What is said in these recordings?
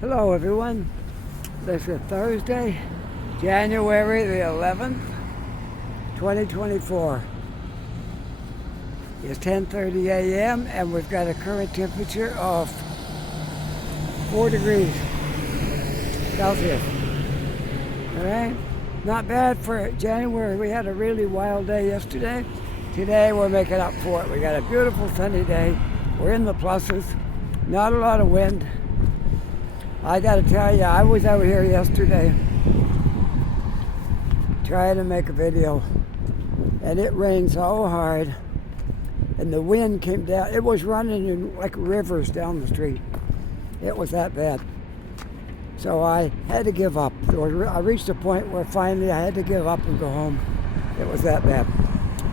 Hello everyone, this is Thursday, January the 11th, 2024. It's 10:30 a.m. and we've got a current temperature of 4 degrees Celsius. Alright, not bad for January. We had a really wild day yesterday. Today we're making up for it. We got a beautiful sunny day. We're in the pluses, not a lot of wind. I gotta tell you, I was out here yesterday trying to make a video, and it rained so hard, and the wind came down. It was running in like rivers down the street. It was that bad. So I had to give up. I reached a point where finally I had to give up and go home. It was that bad.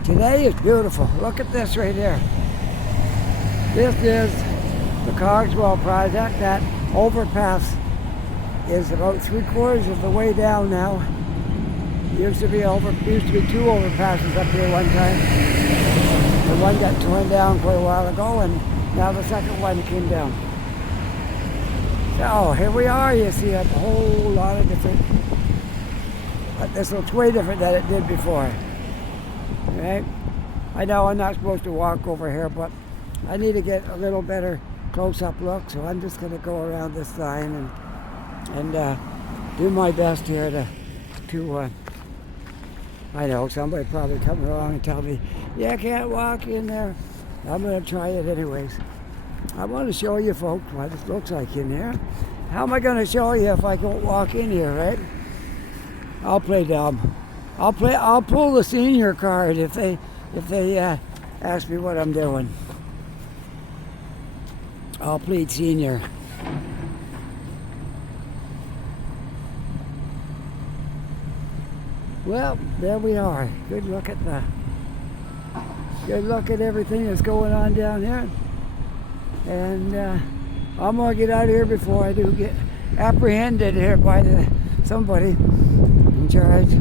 Today is beautiful. Look at this right here. This is the Cogswell project. That overpass is about 3/4 of the way down now. Used to be two overpasses up here one time. The one got torn down quite a while ago, and now the second one came down. So here we are. You see a whole lot of different, but this looks way different than it did before. Right? I know I'm not supposed to walk over here, but I need to get a little better close-up look, so I'm just going to go around this sign and do my best here to I know somebody probably come along and tell me, yeah, I can't walk in there. I'm going to try it anyways. I want to show you folks what it looks like in there. How am I going to show you if I don't walk in here, right? I'll play dumb. I'll pull the senior card if they ask me what I'm doing. I'll plead senior. Well, there we are. Good look at everything that's going on down here. And I'm gonna get out of here before I do get apprehended here by somebody in charge.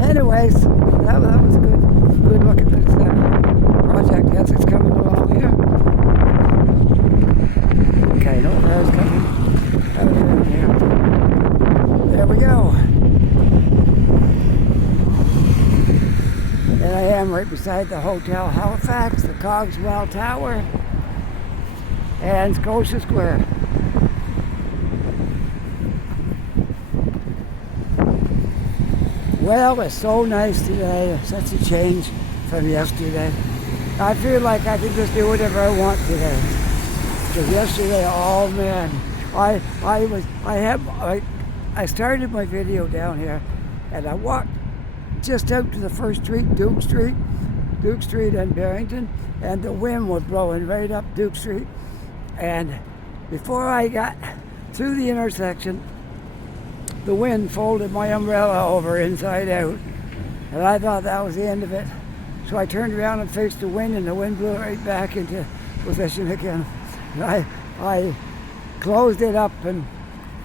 Anyways, that was a good look at this project. Yes, it's coming along here. Okay, no cars coming out of here. There we go. And I am right beside the Hotel Halifax, the Cogswell Tower, and Scotia Square. Well, it's so nice today. Such a change from yesterday. I feel like I can just do whatever I want today. Because yesterday, oh man, I started my video down here, and I walked just out to the first street, Duke Street and Barrington, and the wind was blowing right up Duke Street. And before I got through the intersection, the wind folded my umbrella over inside out, and I thought that was the end of it. So I turned around and faced the wind, and the wind blew right back into position again. And I closed it up and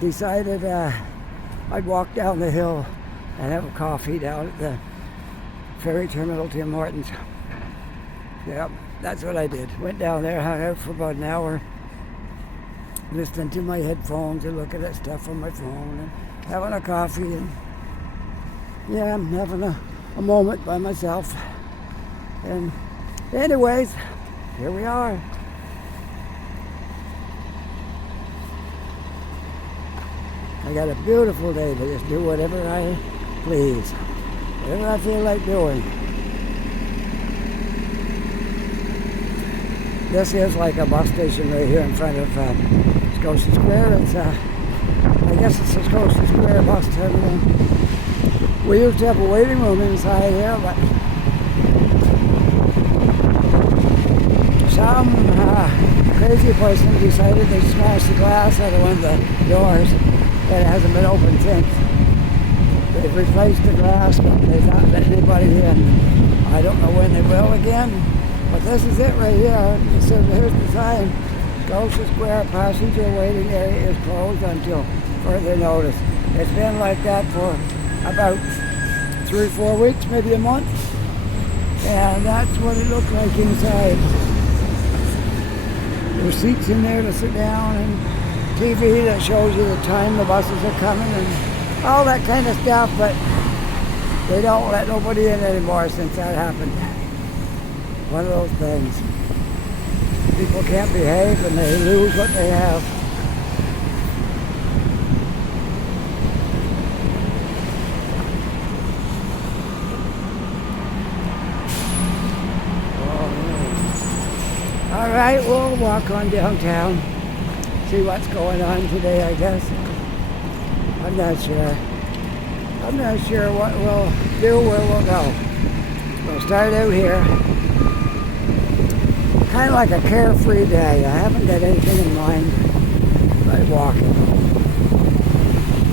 decided I'd walk down the hill and have a coffee down at the ferry terminal, Tim Hortons. Yeah, that's what I did. Went down there, hung out for about an hour, listening to my headphones and looking at stuff on my phone and having a coffee. And yeah, I'm having a moment by myself. And anyways, here we are. I got a beautiful day to just do whatever I please, whatever I feel like doing. This is like a bus station right here in front of Scotia Square. It's I guess it's a Scotia Square bus terminal. We used to have a waiting room inside here, but some crazy person decided they smashed the glass out of one of the doors. It hasn't been opened since. They've replaced the glass, but they've not let anybody in. I don't know when they will again, but this is it right here. So here's the sign. Scotia Square passenger waiting area is closed until further notice. It's been like that for about 3-4 weeks, maybe a month. And that's what it looked like inside. There's seats in there to sit down and TV that shows you the time the buses are coming and all that kind of stuff, but they don't let nobody in anymore since that happened. One of those things. People can't behave and they lose what they have. All right, we'll walk on downtown, see what's going on today, I guess. I'm not sure. I'm not sure what we'll do, where we'll go. We'll start out here. Kind of like a carefree day. I haven't got anything in mind but walking.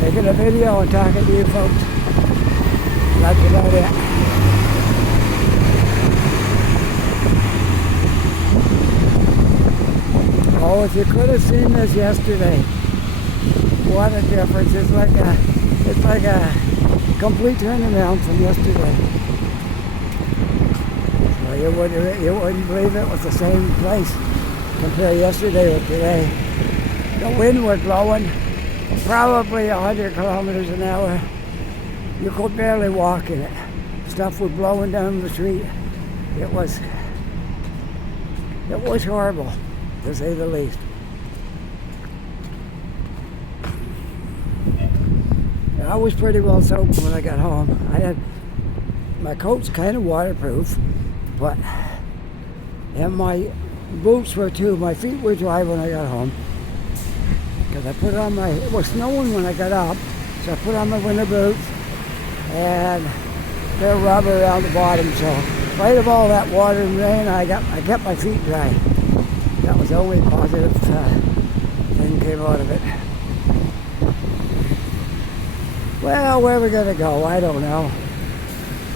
Making a video and talking to you folks. That's about it. Oh, if you could have seen this yesterday, what a difference. It's like a complete turnaround from yesterday. So you wouldn't believe it was the same place. Compare yesterday with today. The wind was blowing probably 100 kilometers an hour. You could barely walk in it. Stuff was blowing down the street. It was horrible, to say the least. I was pretty well soaked when I got home. My coat's kind of waterproof, and my boots were too. My feet were dry when I got home because I put on it was snowing when I got up, so I put on my winter boots and they're rubber around the bottom. So in spite of all that water and rain, I kept my feet dry. That was the only positive thing came out of it. Well, where we're going to go, I don't know.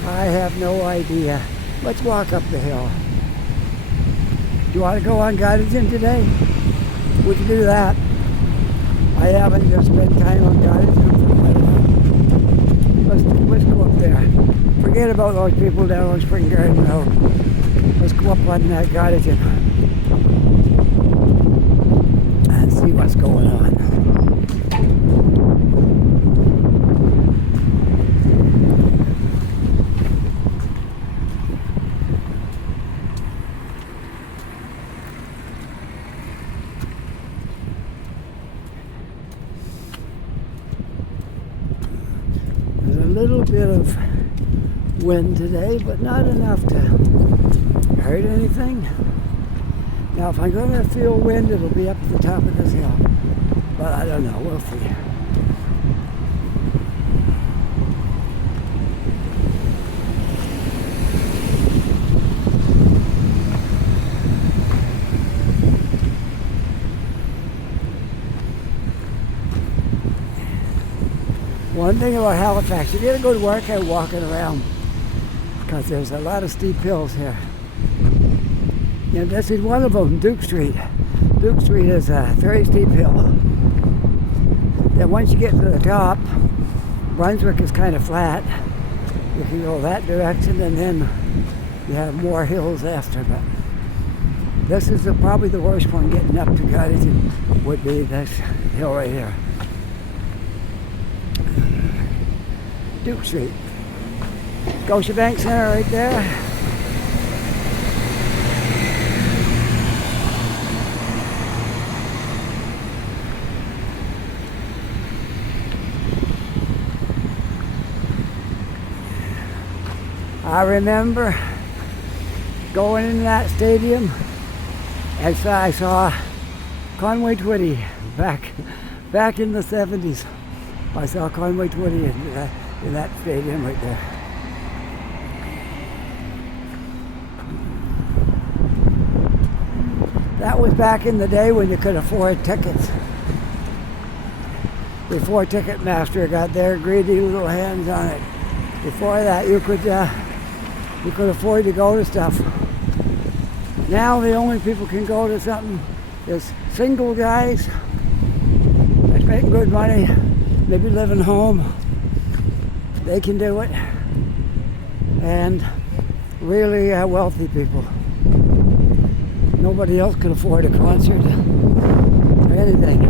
I have no idea. Let's walk up the hill. Do you want to go on Gottingen today? We can do that. I haven't just spent time on Gottingen for quite a while. Let's go up there. Forget about those people down on Spring Garden Road. Let's go up on Gottingen and see what's going on. A little bit of wind today, but not enough to hurt anything. Now, if I'm going to feel wind, it'll be up at the top of this hill. But I don't know. We'll see. One thing about Halifax, you gotta go to work out walking around because there's a lot of steep hills here. And this is one of them, Duke Street. Duke Street is a very steep hill. Then once you get to the top, Brunswick is kind of flat. You can go that direction and then you have more hills after. But this is probably the worst one getting up to Gottingen would be this hill right here. Duke Street. Scotiabank Center right there. I remember going in that stadium and I saw Conway Twitty back in the 70s. I saw Conway Twitty in that stadium right there. That was back in the day when you could afford tickets. Before Ticketmaster got their greedy little hands on it. Before that, you could afford to go to stuff. Now the only people can go to something is single guys that's making good money, maybe living home. They can do it, and really wealthy people. Nobody else can afford a concert or anything.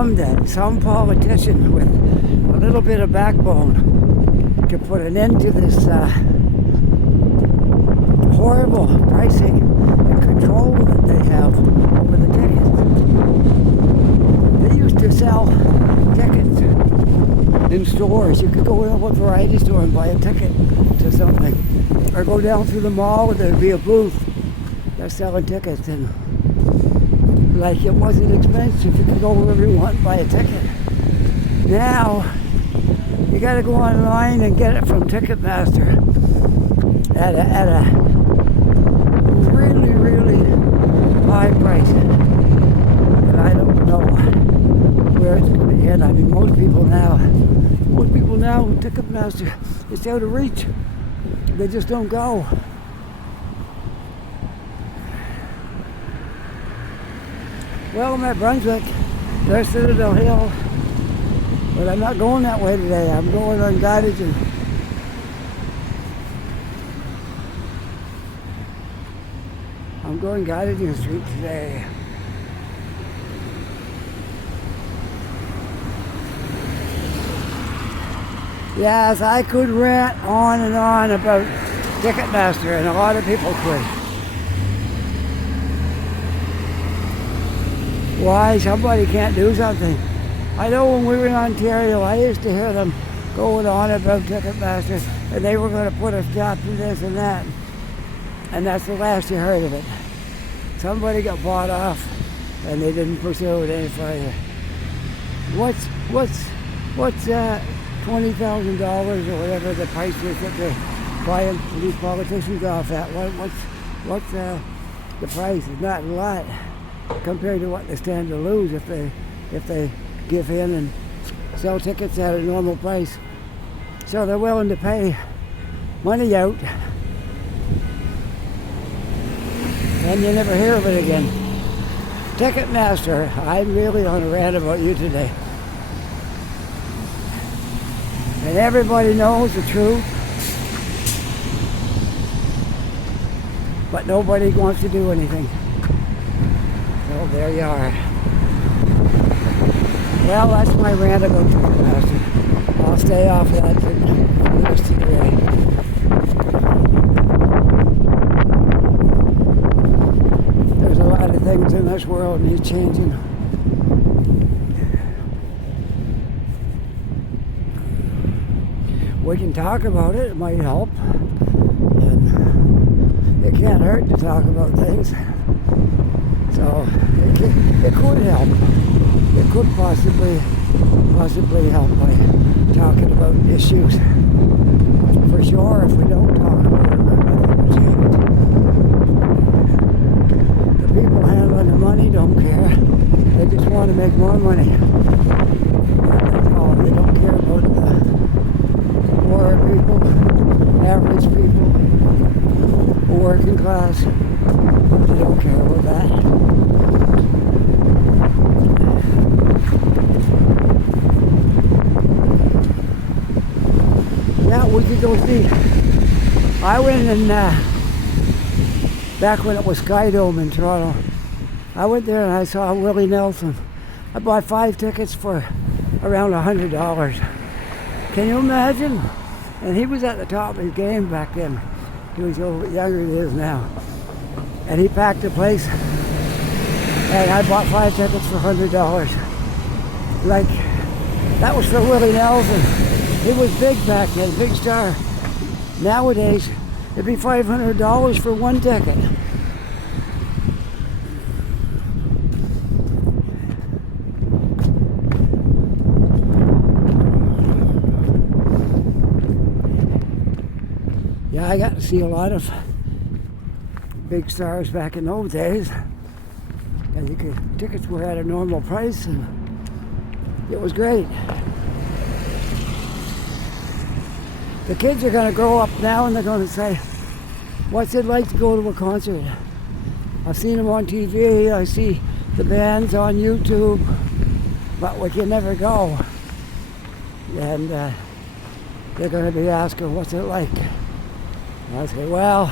someday, some politician with a little bit of backbone can put an end to this horrible pricing and control that they have over the tickets. They used to sell tickets in stores. You could go in a variety store and buy a ticket to something. Or go down through the mall, there'd be a booth that's selling tickets, and like it wasn't expensive. You could go wherever you want and buy a ticket. Now, you gotta go online and get it from Ticketmaster at a really, really high price. And I don't know where it's going to end. I mean, most people now, Ticketmaster, it's out of reach. They just don't go. Well, I'm at Brunswick. There's Citadel Hill. But I'm not going that way today. I'm going on Gottingen. I'm going Gottingen Street today. Yes, I could rant on and on about Ticketmaster, and a lot of people could. Why somebody can't do something. I know when we were in Ontario, I used to hear them going on about Ticketmaster, and they were going to put a stop to this and that. And that's the last you heard of it. Somebody got bought off, and they didn't pursue it any further. What's $20,000 or whatever the price is that they're buying these politicians off at? What's the price? It's not a lot compared to what they stand to lose if they give in and sell tickets at a normal price. So they're willing to pay money out, and you never hear of it again. Ticketmaster, I'm really on a rant about you today. And everybody knows the truth, but nobody wants to do anything. So there you are. Well, that's my rant about Ticketmaster. I'll stay off that for the rest of the day. There's a lot of things in this world need changing. We can talk about it, it might help. And it can't hurt to talk about things. So it could help. It could possibly help by talking about issues. For sure, if we don't talk about it, nothing will change. The people handling the money don't care. They just want to make more money. That's all. They don't care about the poor people, average people, working class. They don't care about that. Yeah, we could go see. I went in, back when it was Sky Dome in Toronto, I went there and I saw Willie Nelson. I bought 5 tickets for around $100. Can you imagine? And he was at the top of his game back then. He was a little bit younger than he is now. And he packed the place. And I bought 5 tickets for $100. Like, that was for Willie Nelson. He was big back then, big star. Nowadays, it'd be $500 for one ticket. Yeah, I got to see a lot of big stars back in those days. And tickets were at a normal price, and it was great. The kids are going to grow up now and they're going to say, what's it like to go to a concert? I've seen them on TV, I see the bands on YouTube, but we can never go. And they're going to be asking, what's it like? And I say, well,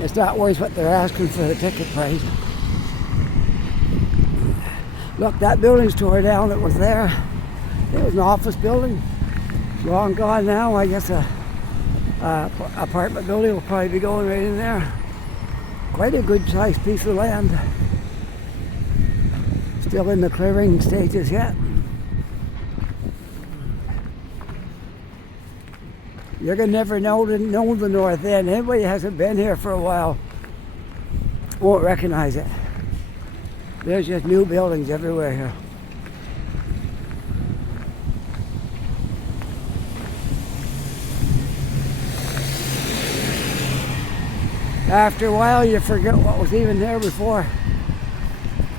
it's not worth what they're asking for the ticket price. Look, that building's tore down that was there. It was an office building. Long gone now. I guess a apartment building will probably be going right in there. Quite a good sized piece of land. Still in the clearing stages yet. You're gonna never know the North End. Anybody who hasn't been here for a while won't recognize it. There's just new buildings everywhere here. After a while, you forget what was even there before.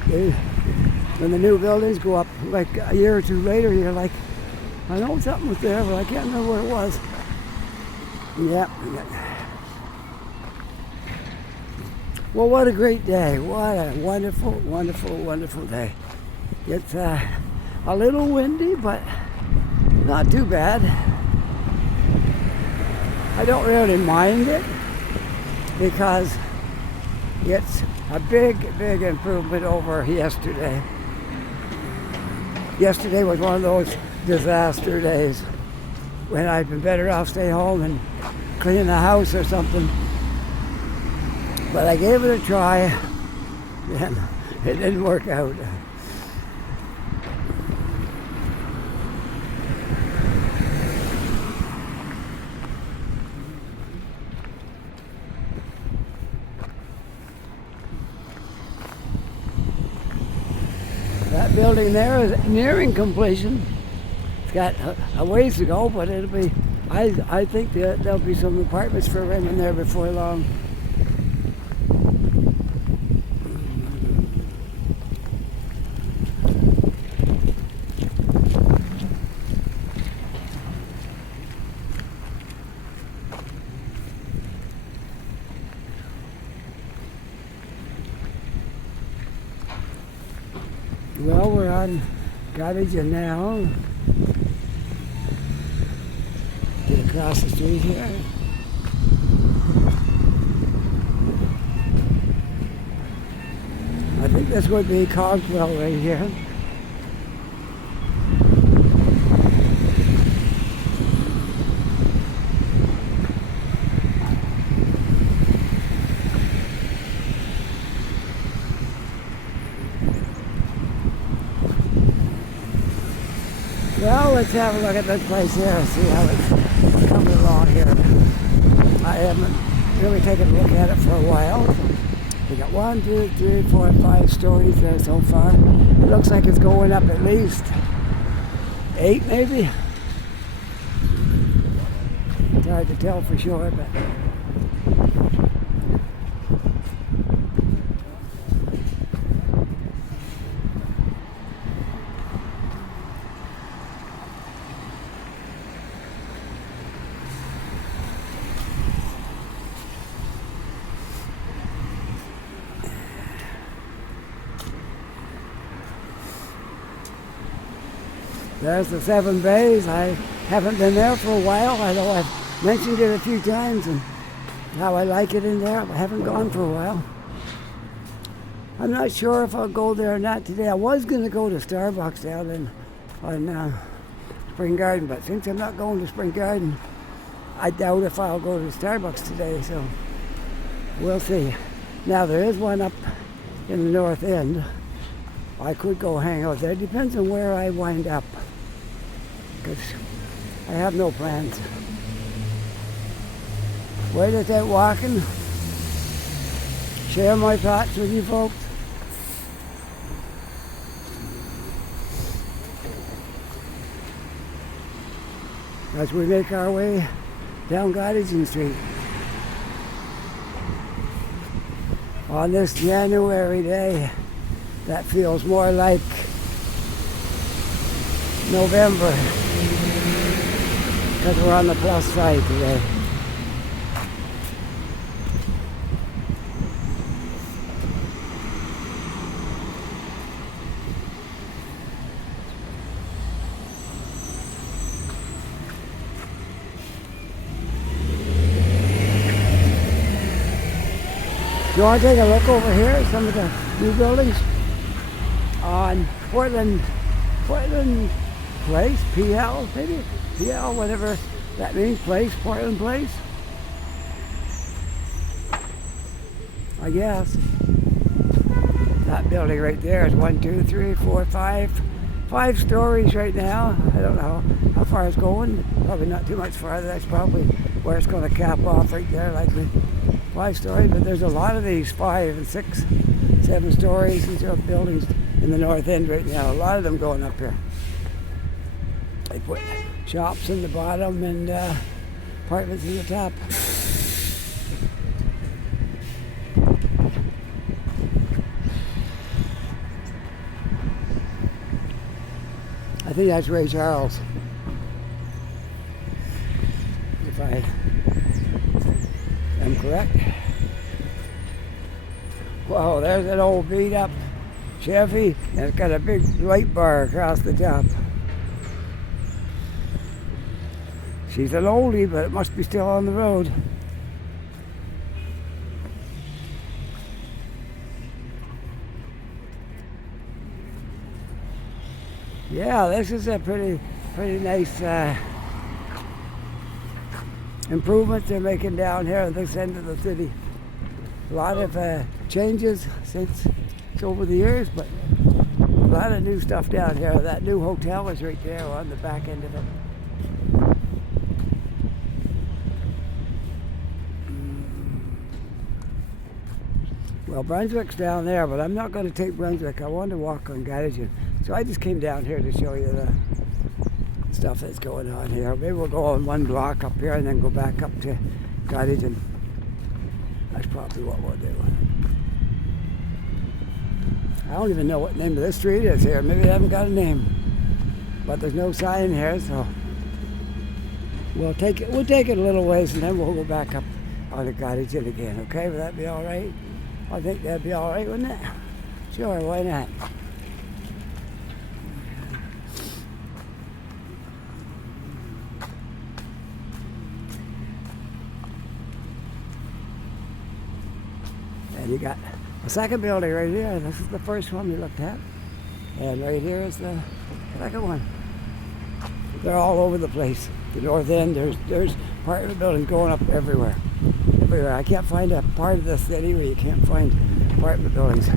When the new buildings go up, like a year or two later, you're like, I know something was there, but I can't remember what it was. Yeah. Well, what a great day. What a wonderful, wonderful, wonderful day. It's a little windy, but not too bad. I don't really mind it because it's a big, big improvement over yesterday. Yesterday was one of those disaster days when I'd been better off staying home and cleaning the house or something. But I gave it a try and it didn't work out. That building there is nearing completion. It's got a ways to go, but it'll be, I think there'll be some apartments for rent in there before long. Well, we're on Gottingen now. Get across the street here. I think this would be Cogswell right here. Well, let's have a look at this place here and see how it's coming along here. I haven't really taken a look at it for a while. We got 1, 2, 3, 4, 5 stories there so far. It looks like it's going up at least 8 maybe. It's hard to tell for sure, but there's the 7 Bays. I haven't been there for a while, although I've mentioned it a few times and how I like it in there. I haven't gone for a while. I'm not sure if I'll go there or not today. I was going to go to Starbucks down on Spring Garden, but since I'm not going to Spring Garden, I doubt if I'll go to Starbucks today, so we'll see. Now, there is one up in the North End. I could go hang out there. It depends on where I wind up, because I have no plans. Wait at that walking. Share my thoughts with you folks. As we make our way down Gottingen Street. On this January day, that feels more like November, because we're on the plus side today. You want to take a look over here at some of the new buildings? On Portland Place, PL, maybe? PL, whatever that means, place, Portland Place. I guess. That building right there is 1, 2, 3, 4, 5 stories right now. I don't know how far it's going. Probably not too much farther. That's probably where it's going to cap off right there, likely. 5 stories, but there's a lot of these 5 and 6, 7 stories. These are buildings in the north end right now. A lot of them going up here. They put shops in the bottom and apartments in the top. I think that's Ray Charles, if I am correct. Whoa, there's an old beat up Chevy, and it's got a big light bar across the top. She's an oldie, but it must be still on the road. Yeah, this is a pretty nice improvement they're making down here at this end of the city. A lot of changes since over the years, but a lot of new stuff down here. That new hotel is right there on the back end of it. Well, Brunswick's down there, but I'm not going to take Brunswick. I want to walk on Gottingen. So I just came down here to show you the stuff that's going on here. Maybe we'll go on one block up here and then go back up to Gottingen. That's probably what we'll do. I don't even know what the name of this street is here. Maybe they haven't got a name. But there's no sign here, so we'll take it a little ways and then we'll go back up on to Gottingen again, okay? Would that be all right? I think that'd be all right, wouldn't it? Sure, why not? And you got a second building right here. This is the first one we looked at. And right here is the second one. They're all over the place. The north end, there's apartment buildings going up everywhere. Everywhere. I can't find a part of the city where you can't find apartment buildings.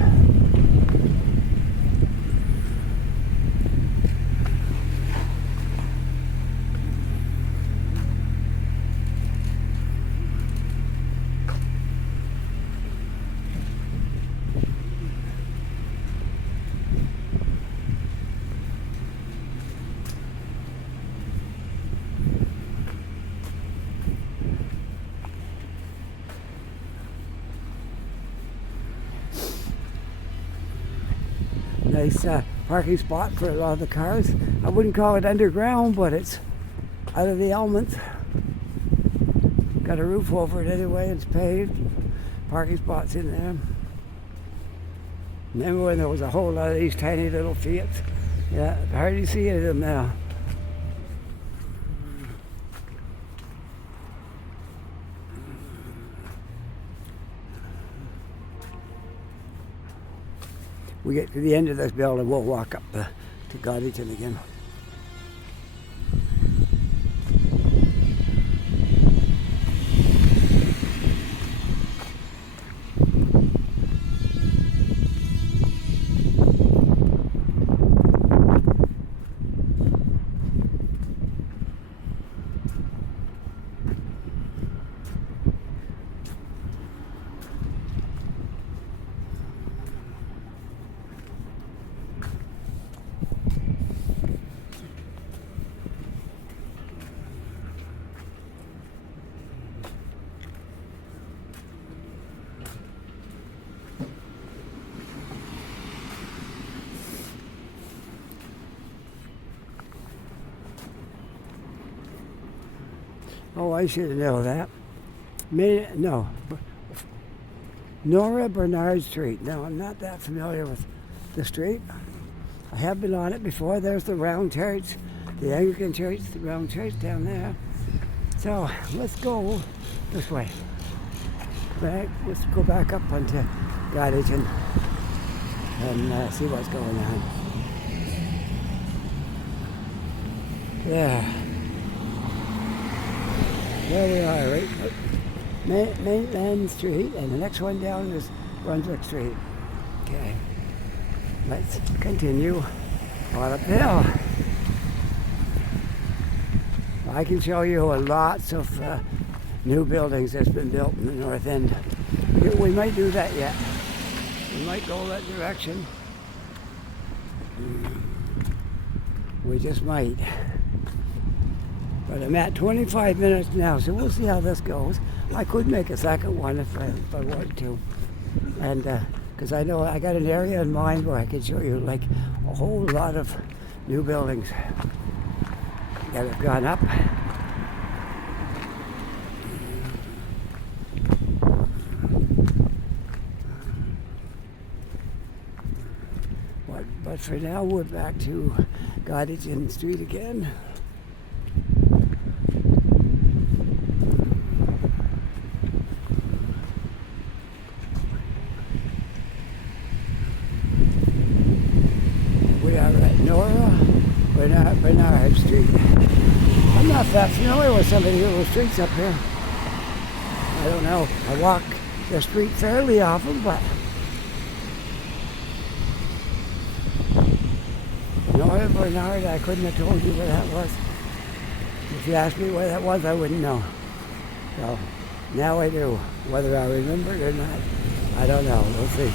Nice parking spot for a lot of the cars. I wouldn't call it underground, but it's out of the elements. Got a roof over it anyway, it's paved. Parking spots in there. Remember when there was a whole lot of these tiny little Fiats? Yeah, hardly see any of them now. We get to the end of this building, we'll walk up to Gottingen again. Oh, I should know that. No. Nora Bernard Street. No, I'm not that familiar with the street. I have been on it before. There's the round church, the Anglican church, the round church down there. So let's go this way. Let's go back up onto Gottingen and see what's going on. There. There we are, right? Maitland Street, and the next one down is Brunswick Street. Okay. Let's continue on up the hill. I can show you lots of new buildings that's been built in the north end. We might do that yet. We might go that direction. We just might. But I'm at 25 minutes now, so we'll see how this goes. I could make a second one if I wanted to. And because I know I got an area in mind where I could show you like a whole lot of new buildings that have gone up. But for now, we're back to Gottingen Street again. We are at Bernard Street. I'm not that familiar with some of the little streets up here. I don't know. I walk the street fairly often, but North Bernard, I couldn't have told you where that was. If you asked me where that was, I wouldn't know. So now I do. Whether I remember it or not, I don't know. We'll see.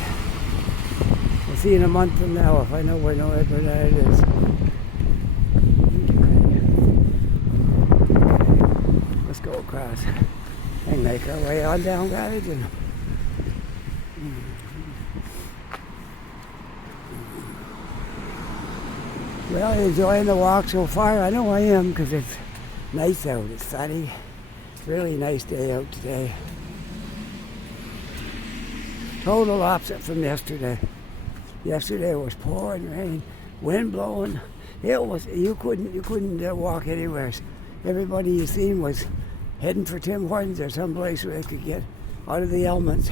We'll see in a month from now if I know where North Bernard is. Let's go across and make our way on down Gottingen. Well, enjoying the walk so far? I know I am because it's nice out. It's sunny. Really nice day out today. Total opposite from yesterday. Yesterday was pouring rain, wind blowing. It was you couldn't walk anywhere. Everybody you seen was heading for Tim Hortons or someplace where they could get out of the elements.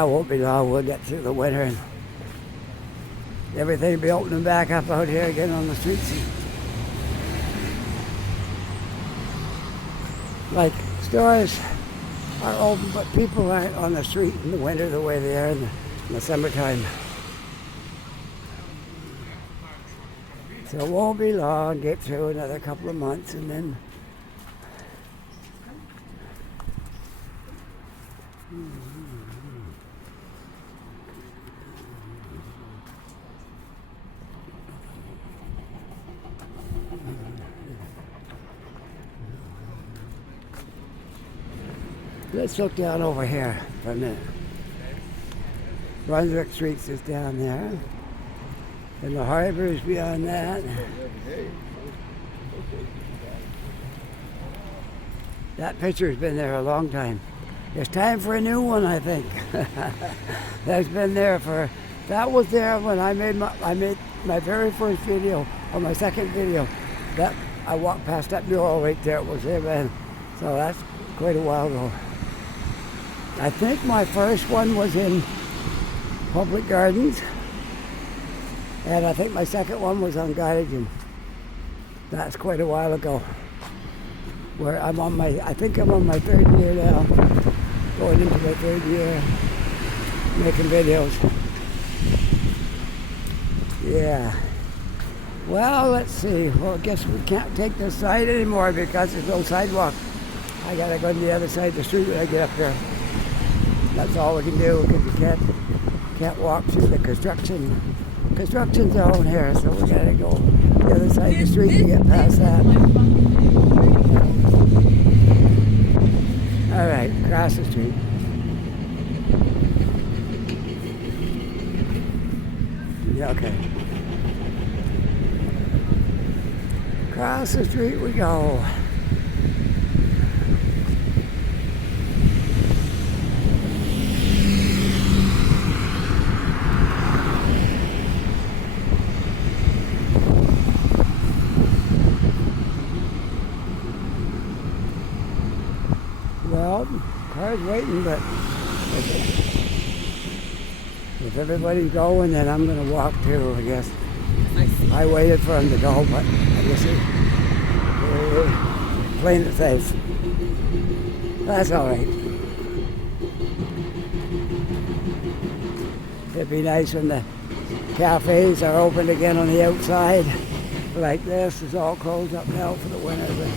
Won't be long. We'll get through the winter and everything will be opening back up out here again on the streets. Like stores are open, but people aren't on the street in the winter the way they are in the summertime. So it won't be long. Get through another couple of months and then. Let's look down over here for a minute. Brunswick Street is down there. And the harbor is beyond that. That picture's been there a long time. It's time for a new one, I think. That's been there for, that was there when I made my very first video, or my second video. That I walked past that mural right there, it was there then. So that's quite a while ago. I think my first one was in Public Gardens, and I think my second one was on Gottingen. That's quite a while ago. Where I think I'm on my third year now, going into my third year, making videos. Yeah. Well, let's see. Well, I guess we can't take this side anymore because there's no sidewalk. I gotta go to the other side of the street when I get up there. That's all we can do because we can't walk through the construction zone here, so we gotta go the other side of the street to get past that. All right, cross the street. Yeah, okay. Across the street we go. cars waiting, but if everybody's going, then I'm going to walk too, I guess. I waited for him to go, but I guess he's playing it safe. That's all right. It'd be nice when the cafes are open again on the outside. Like this is all closed up now for the winter. But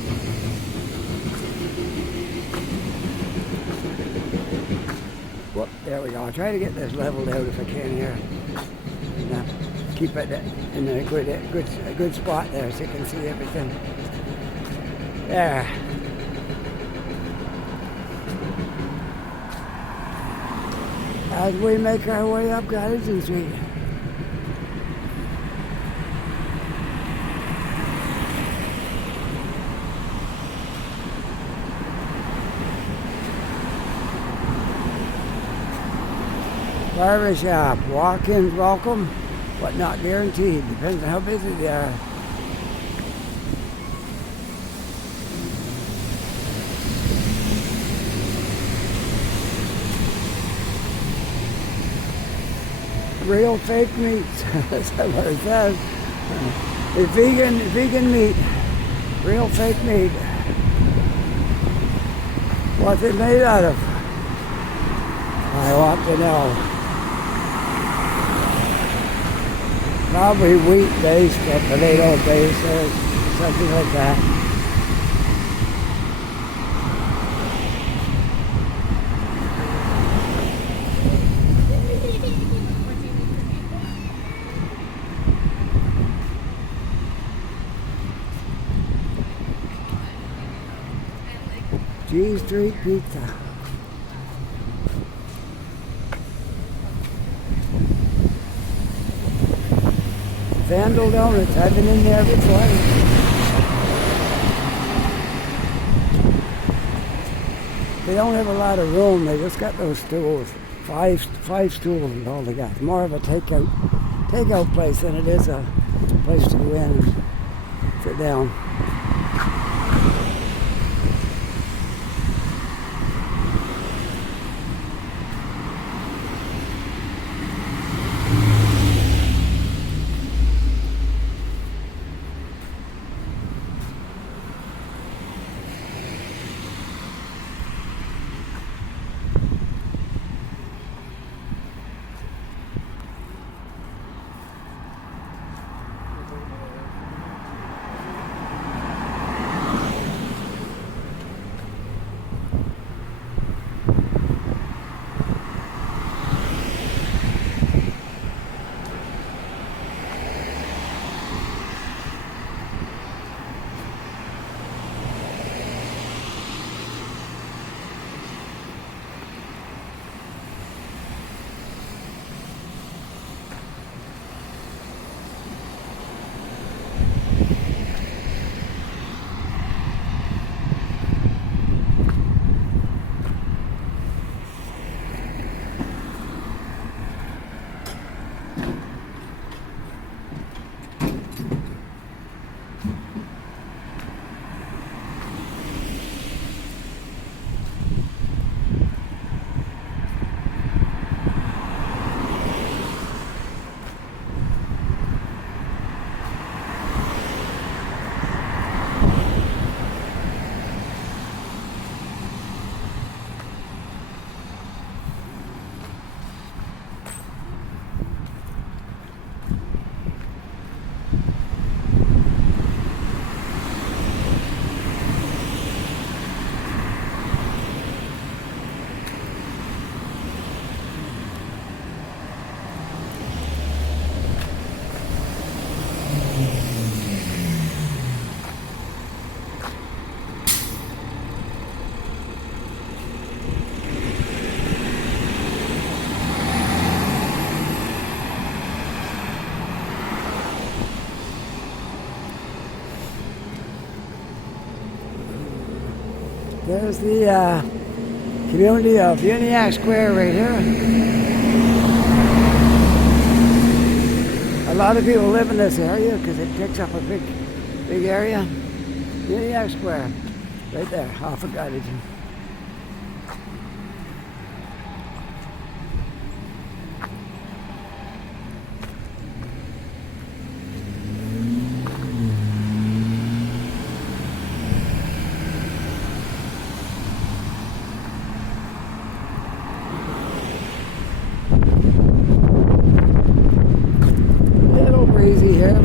whoop, there we go. I'll try to get this leveled out if I can here. And, keep it in a good spot there so you can see everything. There. As we make our way up Gottingen Street. Barbershop, walk-ins welcome, but not guaranteed. Depends on how busy they are. Real fake meats. That's what it says. It's vegan meat. Real fake meat. What's it made out of? I want to know. Probably wheat based or potato based or something like that. G Street Pizza. Vandal Donuts, I've been in there before. They don't have a lot of room, they just got those stools. Five stools is all they got. It's more of a takeout place than it is a place to go in and sit down. There's the community of Uniacke Square right here. A lot of people live in this area because it takes up a big area. Uniacke Square, right there, off of Gottingen.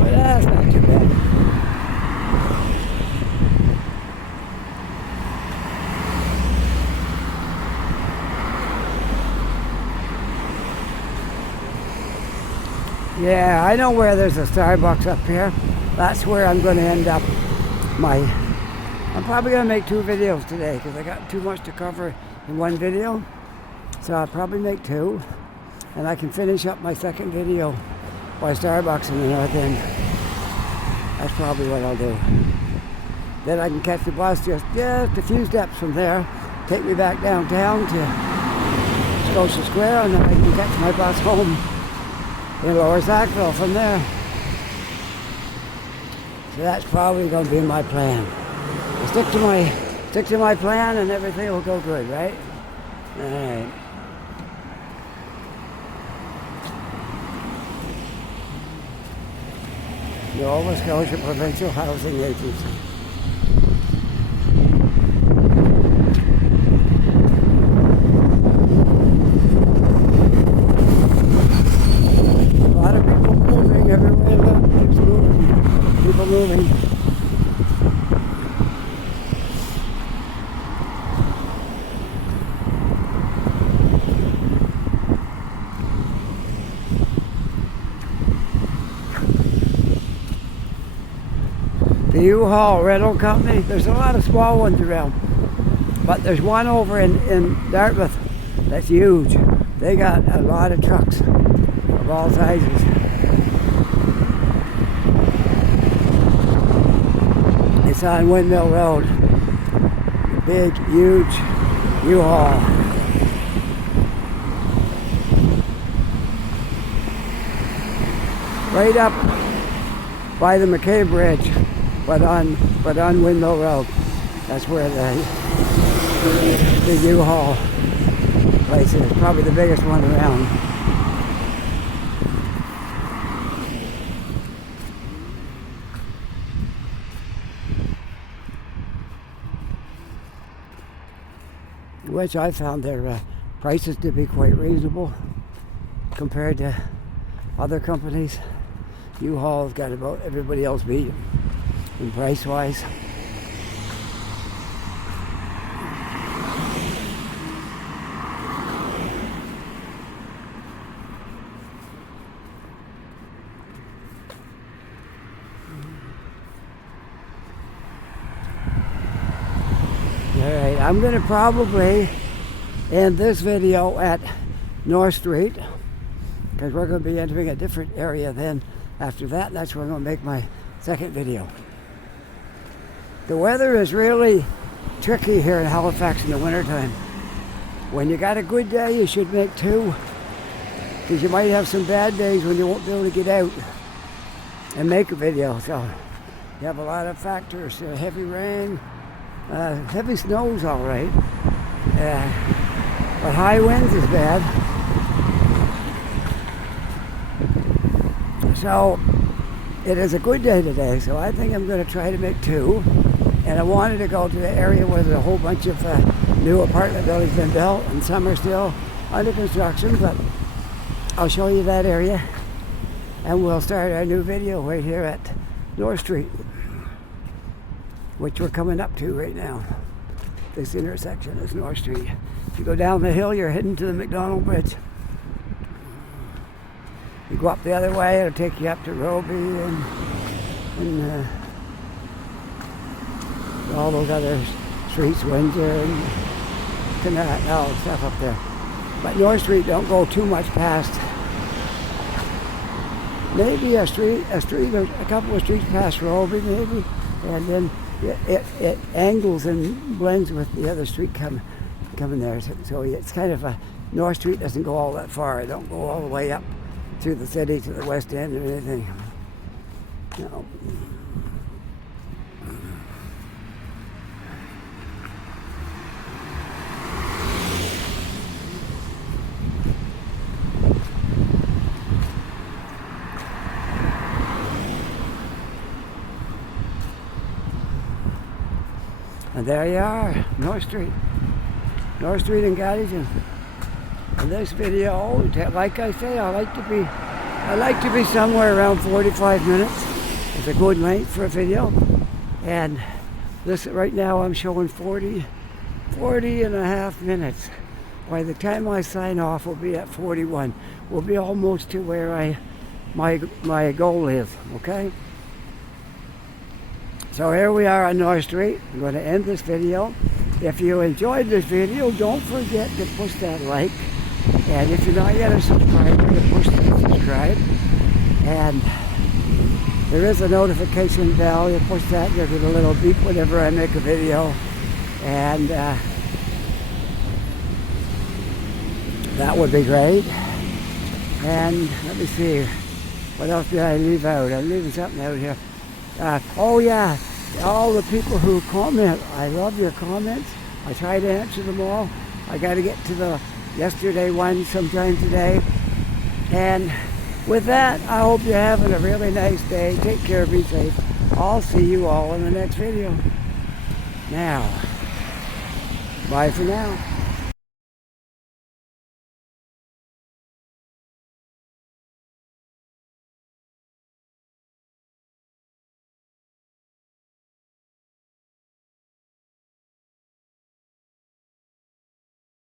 But that's not too bad. Yeah, I know where there's a Starbucks up here. That's where I'm going to end up I'm probably going to make 2 videos today because I got too much to cover in one video. So I'll probably make 2. And I can finish up my second video by Starbucks in the North End. That's probably what I'll do. Then I can catch the bus just a few steps from there, take me back downtown to Scotia Square, and then I can catch my bus home in Lower Sackville from there. So that's probably going to be my plan. I'll stick to my plan and everything will go good, right? All right. Nova Scotia Provincial Housing Agency. A lot of people moving everywhere. Look, keeps moving. People moving. The U-Haul rental company, there's a lot of small ones around, but there's one over in Dartmouth that's huge. They got a lot of trucks of all sizes. It's on Windmill Road. Big, huge U-Haul. Right up by the McKay Bridge. But on Windmill Road, that's where the U-Haul place is. Probably the biggest one around. Which I found their prices to be quite reasonable compared to other companies. U-Haul's got about everybody else beat in price-wise. Alright, I'm going to probably end this video at North Street because we're going to be entering a different area then. After that, that's where I'm going to make my second video. The weather is really tricky here in Halifax in the wintertime. When you got a good day, you should make 2, because you might have some bad days when you won't be able to get out and make a video. So you have a lot of factors. Heavy rain, heavy snow's all right, but high winds is bad. So it is a good day today, so I think I'm going to try to make 2. And I wanted to go to the area where there's a whole bunch of new apartment buildings been built, and some are still under construction, but I'll show you that area. And we'll start our new video right here at North Street, which we're coming up to right now. This intersection is North Street. If you go down the hill, you're heading to the McDonald Bridge. You go up the other way, it'll take you up to Roby and all those other streets, Windsor and Connect, all the stuff up there. But North Street don't go too much past. Maybe a street or a couple of streets past Roby, maybe, and then it angles and blends with the other street coming there. So it's kind of a North Street doesn't go all that far. It don't go all the way up through the city to the West End or anything. No. And there you are, North Street in Gottingen. In this video, like I say, I like to be somewhere around 45 minutes. It's a good length for a video. And this right now I'm showing 40 and a half minutes. By the time I sign off, we'll be at 41. We'll be almost to where my goal is, okay? So here we are on North Street. I'm going to end this video. If you enjoyed this video, don't forget to push that like. And if you're not yet a subscriber, push that subscribe. And there is a notification bell. You push that, you'll get a little beep whenever I make a video. And that would be great. And let me see, what else did I leave out? I'm leaving something out here. Oh yeah, all the people who comment, I love your comments. I try to answer them all. I got to get to the yesterday one sometime today. And with that, I hope you're having a really nice day. Take care, be safe. I'll see you all in the next video. Now, bye for now.